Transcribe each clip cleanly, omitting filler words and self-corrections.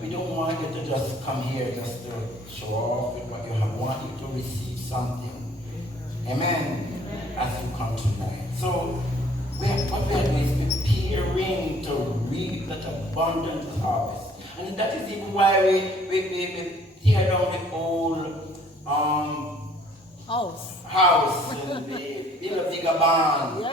We don't want you to just come here just to show off with what you have. We want you to receive something. Amen. As you come tonight. So, what we are doing is preparing to reap that abundant harvest. And that is even why we tear down the old house and build a bigger barn.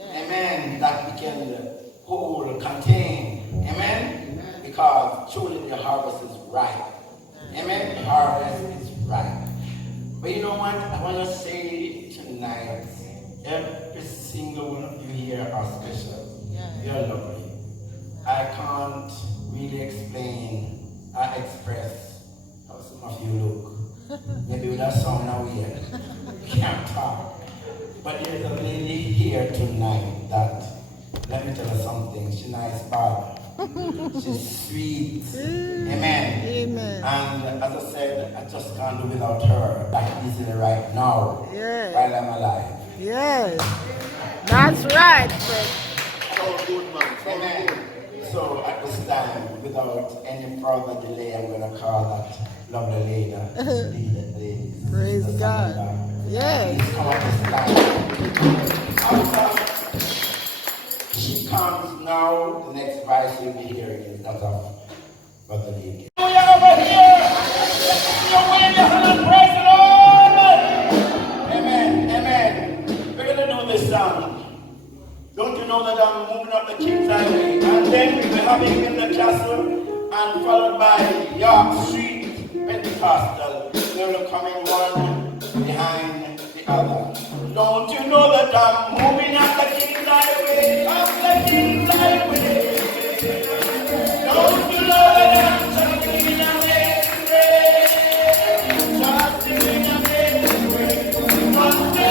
Amen. That we can hold, contain. Amen. Because truly the harvest is ripe. Amen. The harvest is ripe. But you know what? I want to say tonight, every single one of you here are special. You're lovely. I can't really express how some of you look. Maybe with that song now weird. We can't talk. But there's a lady here tonight that, let me tell her something, she's nice bad. She's sweet. Amen. Amen. And as I said, I just can't do without her that easily right now. While I'm alive. Yes. That's right, Fred. Amen. So at this time, without any further delay, I'm going to call that lovely lady. Praise God. Yes. Come at this time. She comes now. The next voice you'll be hearing is that of Brother Lee. Amen. Amen. We're going to do this song. Don't you know that I'm moving up the King's Highway? And then we'll be having in the castle and followed by York Street Pentecostal. They will come in one behind the other. Don't you know that I'm moving up the King's Highway? Up the King's Highway. Don't you know that I'm traveling amazing grace? Traveling amazing grace. From the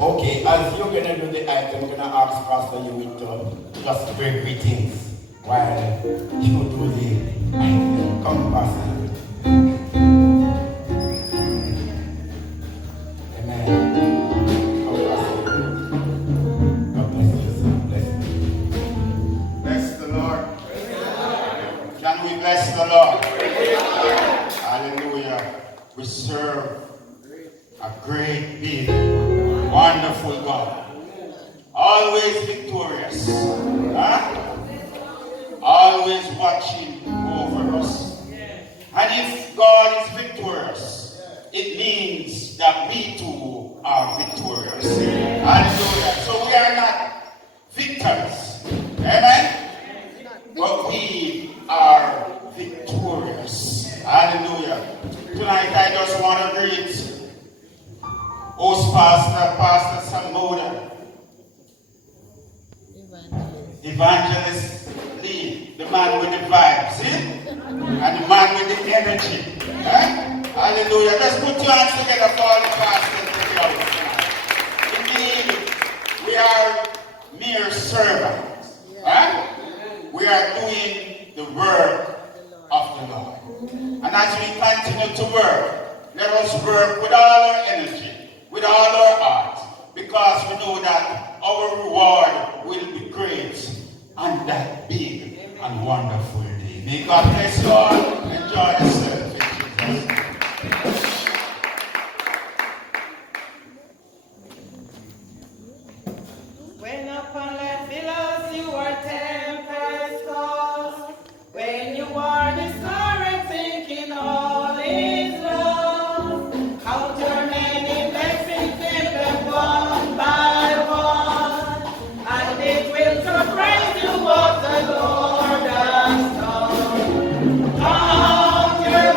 Okay, as you're going to do the act, I'm going to ask Pastor you to just bring greetings while you do the act. Come, Pastor. Amen. Come, Pastor. God bless you. Bless you. Bless the Lord. Can we bless the Lord? Hallelujah. We serve a great, big, wonderful God. Always victorious. Huh? Always watching over us. And if God is victorious, it means that we too are victorious. Hallelujah. So we are not victors. Amen? But we are victorious. Hallelujah. Tonight I just want to greet host pastor, Pastor Samoda, Evangelist Lee, the man with the vibes, see? And the man with the energy. Eh? Hallelujah. Let's put your hands together for all the pastors in the house. Indeed, we are mere servants. Right? We are doing the work of the Lord. And as we continue to work, let us work with all our energy, with all our hearts, because we know that our reward will be great on that big and wonderful day. May God bless you all. Enjoy yourself in Jesus' name. When upon the billows you are tempest tossed, when you are discouraged thinking all is lost, count your many blessings, name them one by one, and it will surprise you what the Lord has done. Count your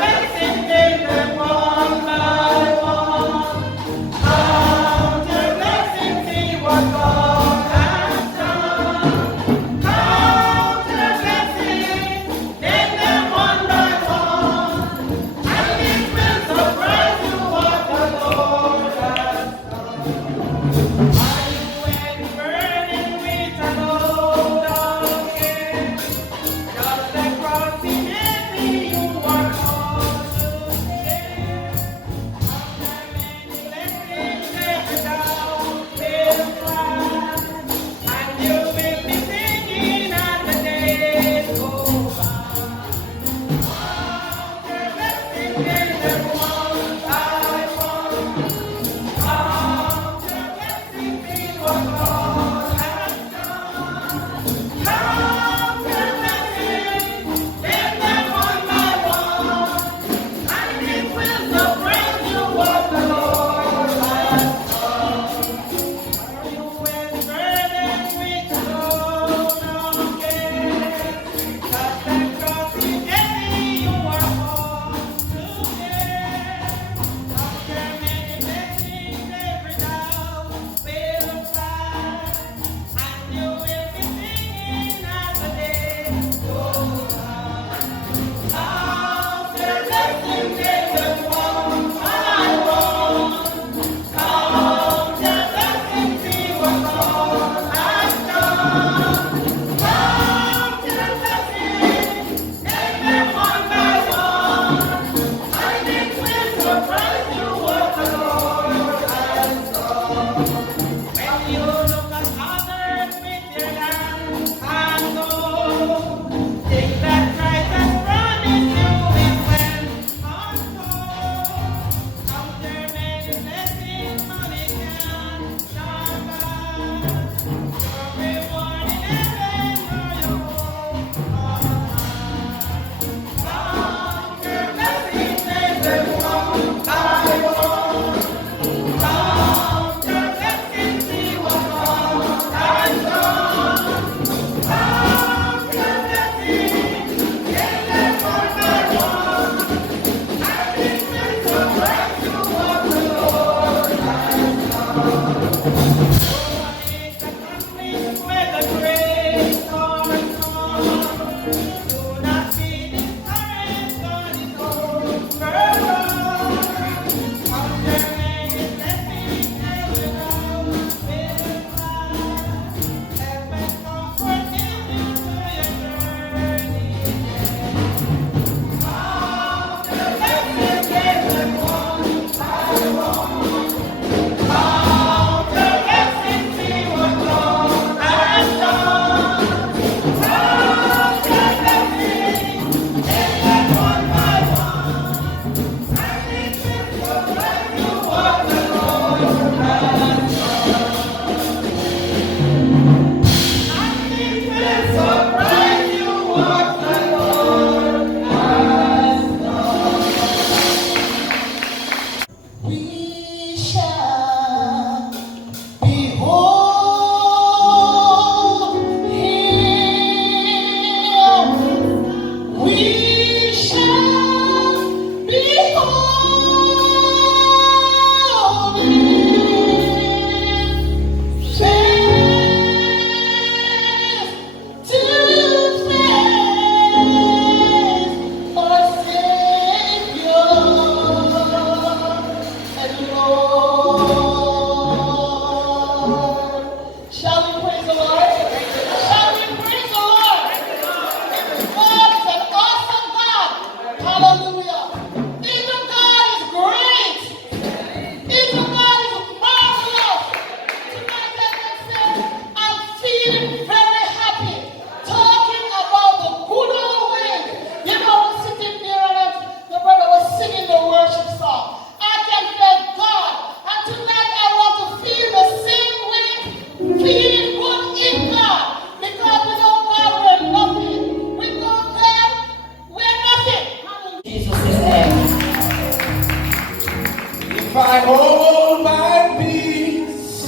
If I hold my peace,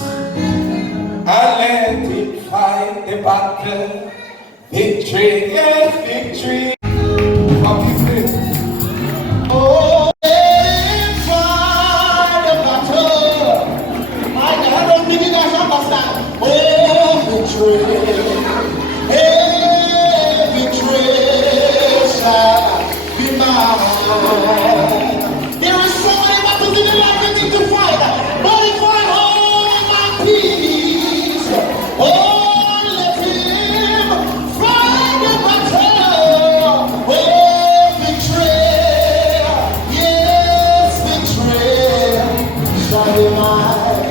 I let it fight the battle. Victory, yes, victory. How do you feel? Oh, let it fight the battle. I don't think you guys understand. Oh, victory. Victory shall be mine. There is so many battles in the life I need to fight. But if I hold my peace, oh, let him fight the battle. Oh, victory, yes, victory shall be mine.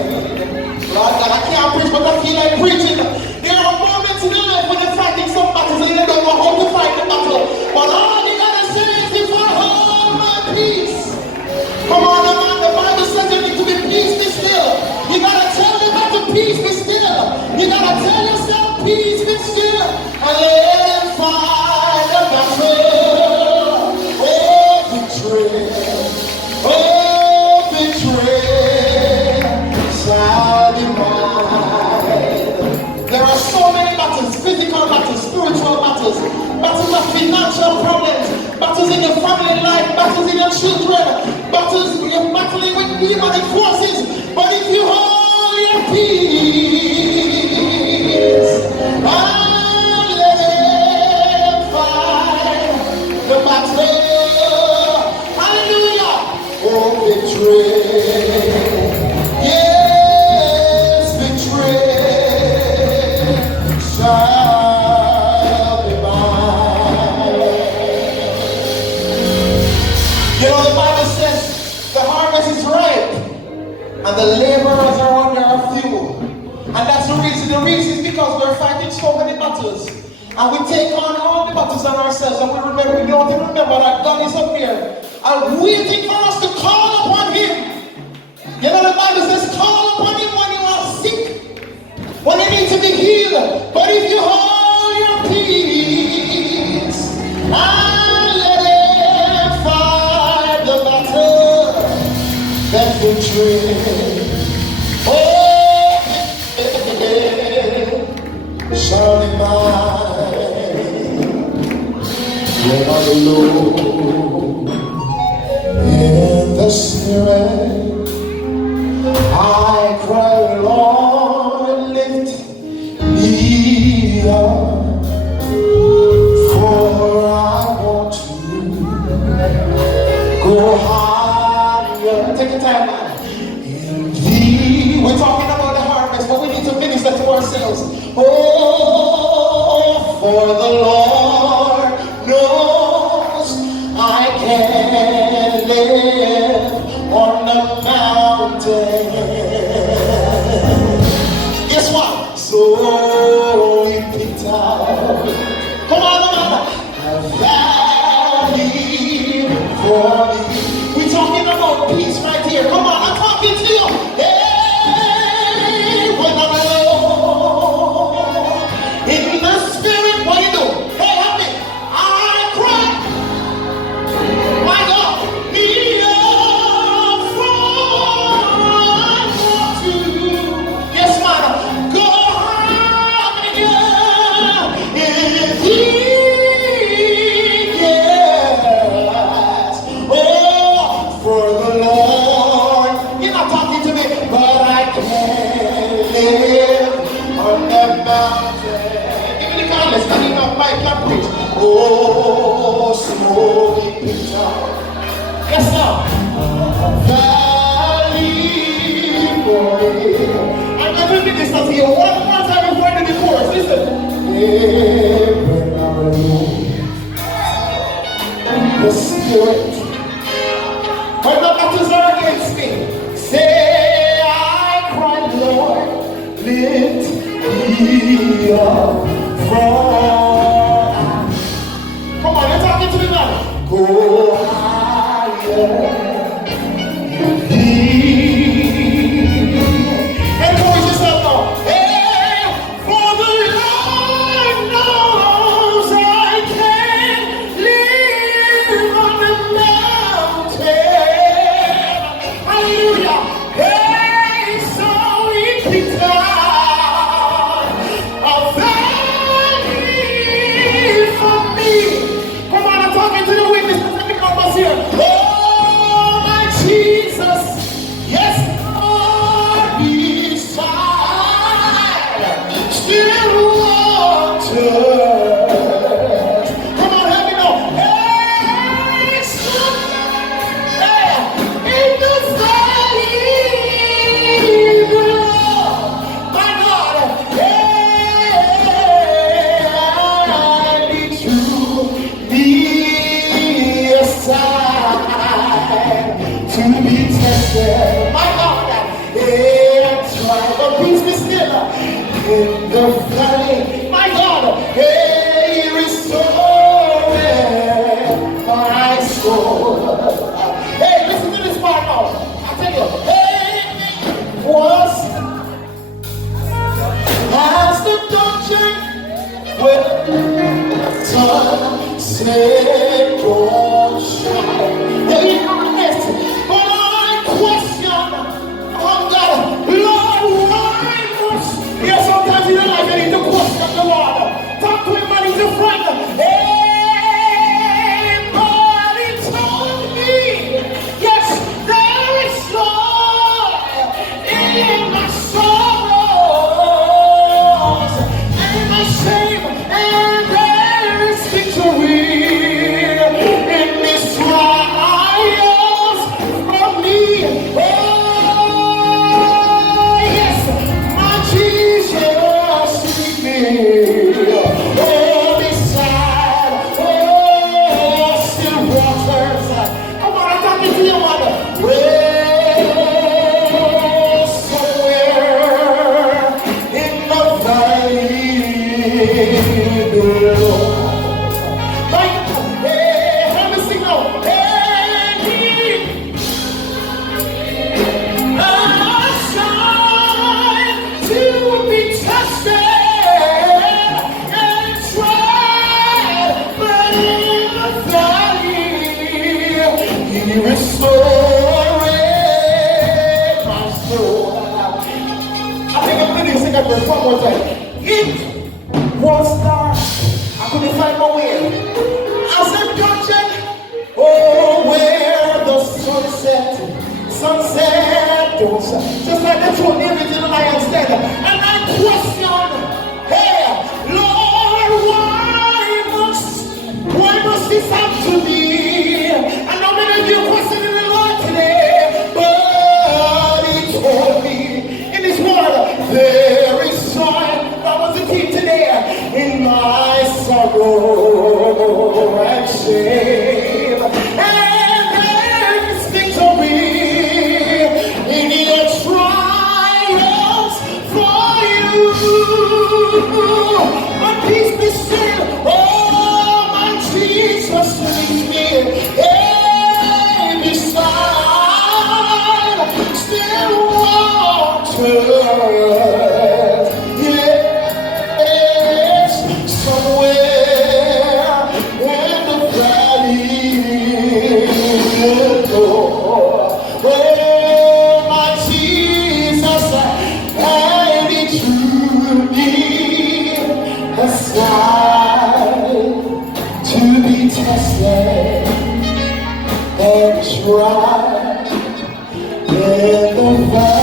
Lord God, I can't preach, but I feel like preaching. There are moments in your life when you're fighting some battles and you don't know how to fight the battle. But all you gotta say is, if I hold my peace. Come on, man, the Bible says you need to be peace, be still. You gotta tell them how to peace, be still. You gotta tell yourself, peace, be still. And let him fight the battle. Oh, victory. Oh, victory shall be mine. There are so many battles, physical battles, spiritual battles, battles of financial problems, battles in your family life, battles in your children, battles you're battling with demonic forces. But if you hold your peace, I'll let him fight the battle. Hallelujah! Oh, victory. Yes, victory shall be mine. You know, the Bible says the harvest is ripe and the laborers are under a few. And that's the reason. The reason is because we're fighting so many battles. And we take on all the battles on ourselves. And we don't remember that God is up there and waiting for us to call upon him. You know, the Bible says, call upon him when you are sick, when you need to be healed. But if you hold your peace, and let him fight the battle, then victory. Oh, shall be mine. When I'm alone in the spirit, I cry, Lord, lift me up, for I want to go higher. Take your time, man. In thee, we're talking about the harvest, but we need to minister to ourselves. Oh, for the Lord knows I can live on the mountain. Guess what? So we picked out, come on, a valley for me. We're talking about peace right here. Come on, I'm talking to you. Hey, when I'm alone in the spirit, what you do? Hey, help me. I cry. My God, me yes, man, go higher in thee, yes. Oh, for the Lord, you're not talking to me, but I can live on the mountain. Give me the kindness, I need my mic, not preach. Oh, smoky picture. Yes, sir. Valley boy. I'm going to minister to you one more time before I do the chorus. Listen. The Spirit, when the battles are against me, say, I cry, Lord, lift me up from. Come on, you're talking to me now. Go higher. Encourage yourself now. Hey, for the Lord knows I can live on the mountain. Hallelujah. tested. My God, and tried, but peace be still in the valley. My God, He restored my soul. Hey, listen to this part now. I tell you, hey, was as the dungeon where time said don't shine. They honest, but I question, oh God, Lord, why must? Yeah, sometimes in your life you need to question the Lord. Talk to him and he's your friend. Hey, but he told me, yes, there is joy in my sorrows and my shame, and there is victory in these trials from me. Oh, yes, my Jesus with me. Oh, beside, oh, still waters. Come on, I'm talking to your mother. Well, somewhere in the valley below. My God, hey, help me sing now. Hey, a sign to be tested and tried, but in the valley, He restored my soul. I think I'm going to sing that verse one more time. It was dark. I couldn't find my way. I said, dungeon, oh, where the sunset don't set. Just like the two images in the lion's den. And I questioned, hey, Lord, why must this happen to me? And how many of you are questioning the Lord today? But He told me in His word, there is joy. That was the theme today. In my sorrow and shame, and there is victory in your trials for you. But peace be still, oh, my Jesus leads me. Hey, beside still waters. Yes, somewhere in the valley below. Oh, my Jesus, and He drew me aside to be tested and tried in the valley.